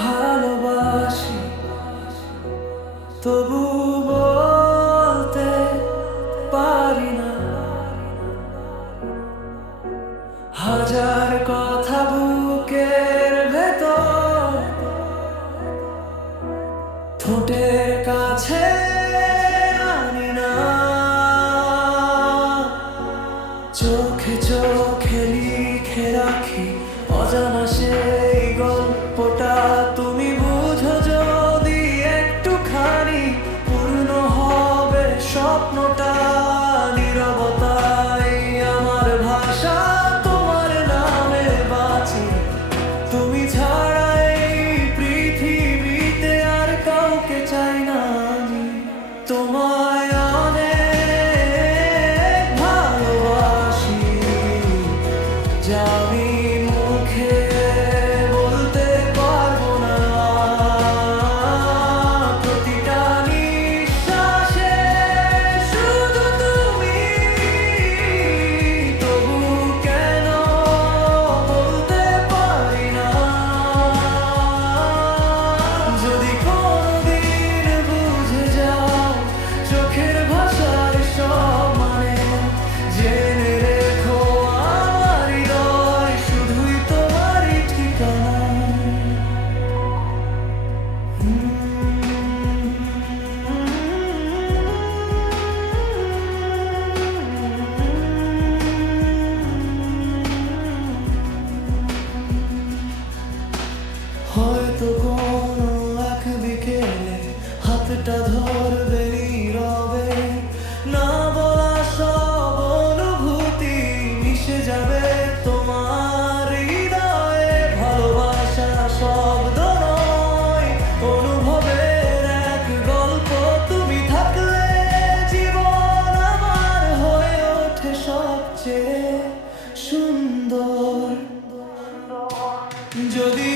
ভালোবাসি তবু বলতে পারি না। হাজার কথা বুকের ভেতর ঠোঁটের কাছে আনি না। চোখে চোখে লিখে রাখি অজানা সেই গল্পটা। তুমি বুঝো যদি একটুখানি পূর্ণ হবে স্বপ্নটা। নীরবতাই আমার ভাষা, তোমার নামে বাঁচি। তুমি ছাড়া এই পৃথিবীতে আর কাউকে চাই না আমি। তোমায় অনেক ভালোবাসি, যা আমি মুখে বলতে পারবো না। প্রতিটা নিঃশ্বাসে শুধু তুমি, তবু কেন বলতে পারি না। যদি কোনদিন বুঝে যাও চোখের ভাষার সব মানে, জেনে রেখো আমার হৃদয় শুধুই তোমারই ঠিকানা। হয়তো কোনো এক বিকেলে হাতটা ধরবে নীরবে, না বলা সব অনুভূতি মিশে যাবে তোমার হৃদয়ে। ভালোবাসা শব্দ নয়, অনুভবের এক গল্প। তুমি থাকলে জীবন আমার হয়ে ওঠে সবচেয়ে সুন্দর। যদি